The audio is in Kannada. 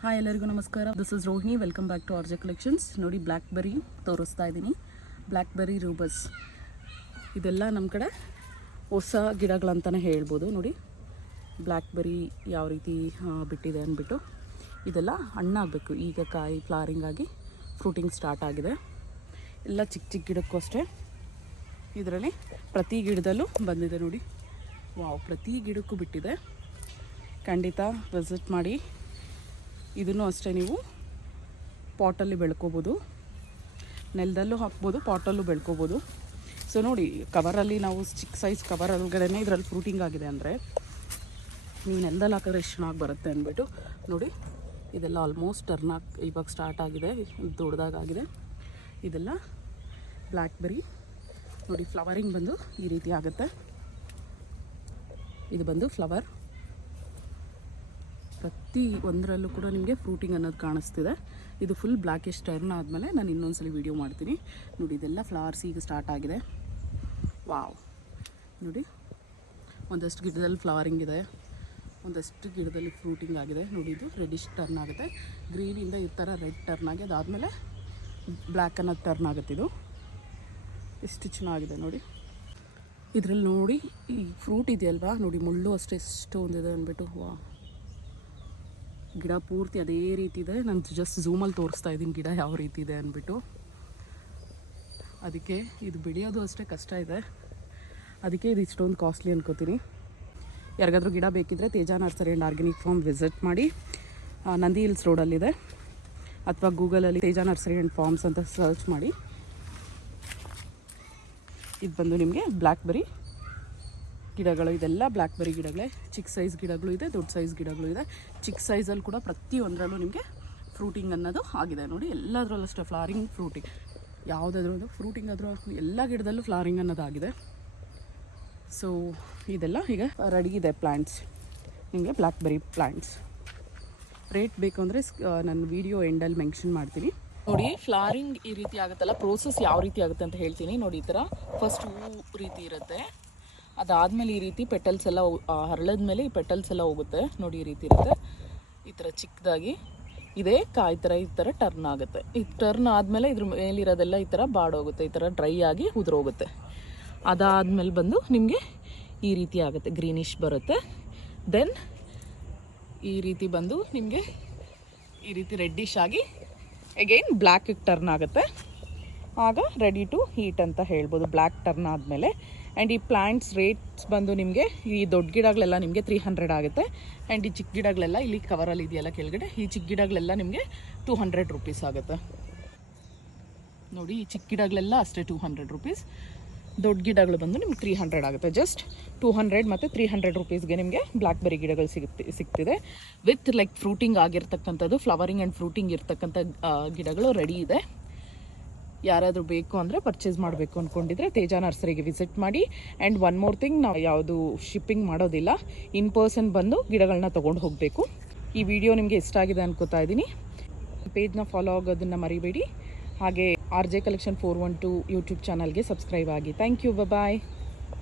ಹಾಯ್ ಎಲ್ಲರಿಗೂ ನಮಸ್ಕಾರ. This is Rohini. Welcome back to RJ collections. ನೋಡಿ ಬ್ಲ್ಯಾಕ್ಬೆರಿ ತೋರಿಸ್ತಾ ಇದ್ದೀನಿ. ಬ್ಲ್ಯಾಕ್ಬೆರಿ ರೂಬಸ್ ಇದೆಲ್ಲ ನಮ್ಮ ಕಡೆ ಹೊಸ ಗಿಡಗಳಂತಲೇ ಹೇಳ್ಬೋದು. ನೋಡಿ ಬ್ಲ್ಯಾಕ್ಬೆರಿ ಯಾವ ರೀತಿ ಬಿಟ್ಟಿದೆ ಅಂದ್ಬಿಟ್ಟು. ಇದೆಲ್ಲ ಹಣ್ಣಾಗಬೇಕು. ಈಗ ಕಾಯಿ ಫ್ಲವರಿಂಗ್ ಆಗಿ ಫ್ರೂಟಿಂಗ್ ಸ್ಟಾರ್ಟ್ ಆಗಿದೆ. ಎಲ್ಲ ಚಿಕ್ಕ ಚಿಕ್ಕ ಗಿಡಕ್ಕೂ ಅಷ್ಟೇ. ಇದರಲ್ಲಿ ಪ್ರತಿ ಗಿಡದಲ್ಲೂ ಬಂದಿದೆ ನೋಡಿ. ವಾವ್, ಪ್ರತಿ ಗಿಡಕ್ಕೂ ಬಿಟ್ಟಿದೆ. ಖಂಡಿತ ವಿಸಿಟ್ ಮಾಡಿ. ಇದನ್ನು ಅಷ್ಟೇ ನೀವು ಪಾಟಲ್ಲಿ ಬೆಳ್ಕೋಬೋದು, ನೆಲದಲ್ಲೂ ಹಾಕ್ಬೋದು, ಪಾಟಲ್ಲೂ ಬೆಳ್ಕೋಬೋದು. ಸೊ ನೋಡಿ, ಕವರಲ್ಲಿ ನಾವು ಚಿಕ್ಕ ಸೈಜ್ ಕವರ್ ಒಳಗಡೆ ಇದರಲ್ಲಿ ಫ್ರೂಟಿಂಗ್ ಆಗಿದೆ ಅಂದರೆ ನೀವು ನೆಲದಲ್ಲಿ ಹಾಕಿದ್ರೆ ಎಷ್ಟು ಚೆನ್ನಾಗಿ ಬರುತ್ತೆ ಅಂದ್ಬಿಟ್ಟು. ನೋಡಿ ಇದೆಲ್ಲ ಆಲ್ಮೋಸ್ಟ್ ಟರ್ನ್ ಇವಾಗ ಸ್ಟಾರ್ಟ್ ಆಗಿದೆ, ದೊಡ್ಡದಾಗಿದೆ. ಇದೆಲ್ಲ ಬ್ಲ್ಯಾಕ್ಬೆರಿ ನೋಡಿ. ಫ್ಲವರಿಂಗ್ ಬಂದು ಈ ರೀತಿ ಆಗುತ್ತೆ. ಇದು ಬಂದು ಫ್ಲವರ್. ಪ್ರತಿ ಒಂದರಲ್ಲೂ ಕೂಡ ನಿಮಗೆ ಫ್ರೂಟಿಂಗ್ ಅನ್ನೋದು ಕಾಣಿಸ್ತಿದೆ. ಇದು ಫುಲ್ ಬ್ಲ್ಯಾಕಿಶ್ ಟರ್ನ್ ಆದಮೇಲೆ ನಾನು ಇನ್ನೊಂದ್ಸಲ ವೀಡಿಯೋ ಮಾಡ್ತೀನಿ. ನೋಡಿ ಇದೆಲ್ಲ ಫ್ಲವರ್ಸ್ ಈಗ ಸ್ಟಾರ್ಟ್ ಆಗಿದೆ. ವಾವ್, ನೋಡಿ ಒಂದಷ್ಟು ಗಿಡದಲ್ಲಿ ಫ್ಲವರಿಂಗ್ ಇದೆ, ಒಂದಷ್ಟು ಗಿಡದಲ್ಲಿ ಫ್ರೂಟಿಂಗ್ ಆಗಿದೆ. ನೋಡಿ ಇದು ರೆಡಿಶ್ ಟರ್ನ್ ಆಗುತ್ತೆ. ಗ್ರೀನಿಂದ ಈ ಥರ ರೆಡ್ ಟರ್ನ್ ಆಗಿ ಅದಾದಮೇಲೆ ಬ್ಲ್ಯಾಕ್ ಅನ್ನೋದು ಟರ್ನ್ ಆಗುತ್ತೆ. ಇದು ಎಷ್ಟು ಚೆನ್ನಾಗಿದೆ ನೋಡಿ. ಇದರಲ್ಲಿ ನೋಡಿ ಈ ಫ್ರೂಟ್ ಇದೆಯಲ್ವಾ, ನೋಡಿ ಮುಳ್ಳು ಅಷ್ಟೇ ಎಷ್ಟೊಂದಿದೆ ಅಂದ್ಬಿಟ್ಟು. ವಾ, ಗಿಡ ಪೂರ್ತಿ ಅದೇ ರೀತಿ ಇದೆ. ನಾನು ಜಸ್ಟ್ ಝೂಮಲ್ಲಿ ತೋರಿಸ್ತಾ ಇದ್ದೀನಿ ಗಿಡ ಯಾವ ರೀತಿ ಇದೆ ಅಂದ್ಬಿಟ್ಟು. ಅದಕ್ಕೆ ಇದು ಬೆಳೆಯೋದು ಅಷ್ಟೇ ಕಷ್ಟ ಇದೆ. ಅದಕ್ಕೆ ಇದು ಇಷ್ಟೊಂದು ಕಾಸ್ಟ್ಲಿ ಅನ್ಕೋತೀನಿ. ಯಾರಿಗಾದ್ರೂ ಗಿಡ ಬೇಕಿದ್ದರೆ Teja nursery and organic farm visit ಮಾಡಿ. ನಂದಿ ಹಿಲ್ಸ್ ರೋಡಲ್ಲಿದೆ. ಅಥವಾ ಗೂಗಲಲ್ಲಿ ತೇಜ ನರ್ಸರಿ ಆ್ಯಂಡ್ ಫಾರ್ಮ್ಸ್ ಅಂತ ಸರ್ಚ್ ಮಾಡಿ. ಇದು ಬಂದು ನಿಮಗೆ ಬ್ಲ್ಯಾಕ್ಬೆರಿ ಗಿಡಗಳು. ಇದೆಲ್ಲ ಬ್ಲ್ಯಾಕ್ಬೆರಿ ಗಿಡಗಳೇ. ಚಿಕ್ಕ ಸೈಜ್ ಗಿಡಗಳು ಇದೆ, ದೊಡ್ಡ ಸೈಜ್ ಗಿಡಗಳು ಇದೆ. ಚಿಕ್ಕ ಸೈಜಲ್ಲಿ ಕೂಡ ಪ್ರತಿಯೊಂದರಲ್ಲೂ ನಿಮಗೆ ಫ್ರೂಟಿಂಗ್ ಅನ್ನೋದು ಆಗಿದೆ ನೋಡಿ. ಎಲ್ಲದರಲ್ಲೂ ಅಷ್ಟೇ ಫ್ಲವರಿಂಗ್, ಫ್ರೂಟಿಂಗ್. ಯಾವುದಾದ್ರೂ ಒಂದು ಫ್ರೂಟಿಂಗ್ ಆದರೂ ಎಲ್ಲ ಗಿಡದಲ್ಲೂ ಫ್ಲವರಿಂಗ್ ಅನ್ನೋದಾಗಿದೆ. ಸೊ ಇದೆಲ್ಲ ಈಗ ರೆಡಿ ಇದೆ ಪ್ಲ್ಯಾಂಟ್ಸ್ ನಿಮಗೆ, ಬ್ಲ್ಯಾಕ್ಬೆರಿ ಪ್ಲ್ಯಾಂಟ್ಸ್. ರೇಟ್ ಬೇಕು ಅಂದರೆ ನನ್ನ ವೀಡಿಯೋ ಎಂಡಲ್ಲಿ ಮೆನ್ಷನ್ ಮಾಡ್ತೀನಿ. ನೋಡಿ ಫ್ಲವರಿಂಗ್ ಈ ರೀತಿ ಆಗುತ್ತಲ್ಲ, ಪ್ರೋಸೆಸ್ ಯಾವ ರೀತಿ ಆಗುತ್ತೆ ಅಂತ ಹೇಳ್ತೀನಿ. ನೋಡಿ ಈ ಥರ ಫಸ್ಟ್ ಹೂ ರೀತಿ ಇರುತ್ತೆ. ಅದಾದಮೇಲೆ ಈ ರೀತಿ ಪೆಟಲ್ಸ್ ಎಲ್ಲ ಹರಳದ ಮೇಲೆ ಈ ಪೆಟಲ್ಸ್ ಎಲ್ಲ ಹೋಗುತ್ತೆ ನೋಡಿ. ಈ ರೀತಿ ಇರುತ್ತೆ. ಈ ಥರ ಚಿಕ್ಕದಾಗಿ ಇದೇ ಕಾಯಿ ಥರ ಈ ಥರ ಟರ್ನ್ ಆಗುತ್ತೆ. ಈ ಟರ್ನ್ ಆದಮೇಲೆ ಇದ್ರ ಮೇಲಿರೋದೆಲ್ಲ ಈ ಥರ ಬಾಡೋಗುತ್ತೆ, ಈ ಥರ ಡ್ರೈ ಆಗಿ ಉದುರೋಗುತ್ತೆ. ಅದಾದಮೇಲೆ ಬಂದು ನಿಮಗೆ ಈ ರೀತಿ ಆಗುತ್ತೆ, ಗ್ರೀನಿಶ್ ಬರುತ್ತೆ. ದೆನ್ ಈ ರೀತಿ ಬಂದು ನಿಮಗೆ ಈ ರೀತಿ ರೆಡ್ಡಿಶ್ ಆಗಿ ಅಗೈನ್ ಬ್ಲ್ಯಾಕಿಗೆ ಟರ್ನ್ ಆಗುತ್ತೆ. ಆಗ ರೆಡಿ ಟು ಹೀಟ್ ಅಂತ ಹೇಳ್ಬೋದು, ಬ್ಲ್ಯಾಕ್ ಟರ್ನ್ ಆದಮೇಲೆ. ಆ್ಯಂಡ್ ಈ ಪ್ಲ್ಯಾಂಟ್ಸ್ ರೇಟ್ಸ್ ಬಂದು ನಿಮಗೆ ಈ ದೊಡ್ಡ ಗಿಡಗಳೆಲ್ಲ ನಿಮಗೆ 300 ಆಗುತ್ತೆ. ಆ್ಯಂಡ್ ಈ ಚಿಕ್ಕ ಗಿಡಗಳೆಲ್ಲ ಇಲ್ಲಿ ಕವರಲ್ಲಿ ಇದೆಯಲ್ಲ ಕೆಳಗಡೆ, ಈ ಚಿಕ್ಕ ಗಿಡಗಳೆಲ್ಲ ನಿಮಗೆ 200 ರುಪೀಸ್ ಆಗುತ್ತೆ ನೋಡಿ. ಈ ಚಿಕ್ಕ ಗಿಡಗಳೆಲ್ಲ ಅಷ್ಟೇ 200 ರುಪೀಸ್. ದೊಡ್ಡ ಗಿಡಗಳು ಬಂದು ನಿಮ್ಗೆ 300 ಆಗುತ್ತೆ. ಜಸ್ಟ್ 200 ಮತ್ತು 300 ರುಪೀಸ್ಗೆ ನಿಮಗೆ ಬ್ಲ್ಯಾಕ್ಬೆರಿ ಗಿಡಗಳು ಸಿಗ್ತಿದೆ. ವಿತ್ ಲೈಕ್ ಫ್ರೂಟಿಂಗ್ ಆಗಿರ್ತಕ್ಕಂಥದ್ದು, ಫ್ಲವರಿಂಗ್ ಆ್ಯಂಡ್ ಫ್ರೂಟಿಂಗ್ ಇರ್ತಕ್ಕಂಥ ಗಿಡಗಳು ರೆಡಿ ಇದೆ. ಯಾರಾದರೂ ಬೇಕು ಅಂದರೆ ಪರ್ಚೇಸ್ ಮಾಡಬೇಕು ಅಂದ್ಕೊಂಡಿದ್ರೆ ತೇಜ ನರ್ಸರಿಗೆ ವಿಸಿಟ್ ಮಾಡಿ. ಆ್ಯಂಡ್ ಒನ್ ಮೋರ್ ಥಿಂಗ್, ನಾವು ಯಾವುದು ಶಿಪ್ಪಿಂಗ್ ಮಾಡೋದಿಲ್ಲ, ಇನ್ ಪರ್ಸನ್ ಬಂದು ಗಿಡಗಳನ್ನ ತೊಗೊಂಡು ಹೋಗಬೇಕು. ಈ ವಿಡಿಯೋ ನಿಮಗೆ ಇಷ್ಟ ಆಗಿದೆ ಅನ್ಕೋತಾ ಇದ್ದೀನಿ. ಪೇಜ್ನ ಫಾಲೋ ಆಗೋದನ್ನು ಮರಿಬೇಡಿ. ಹಾಗೆ RJ Collection 412 ಯೂಟ್ಯೂಬ್ ಚಾನಲ್ಗೆ ಸಬ್ಸ್ಕ್ರೈಬ್ ಆಗಿ. Thank you, bye.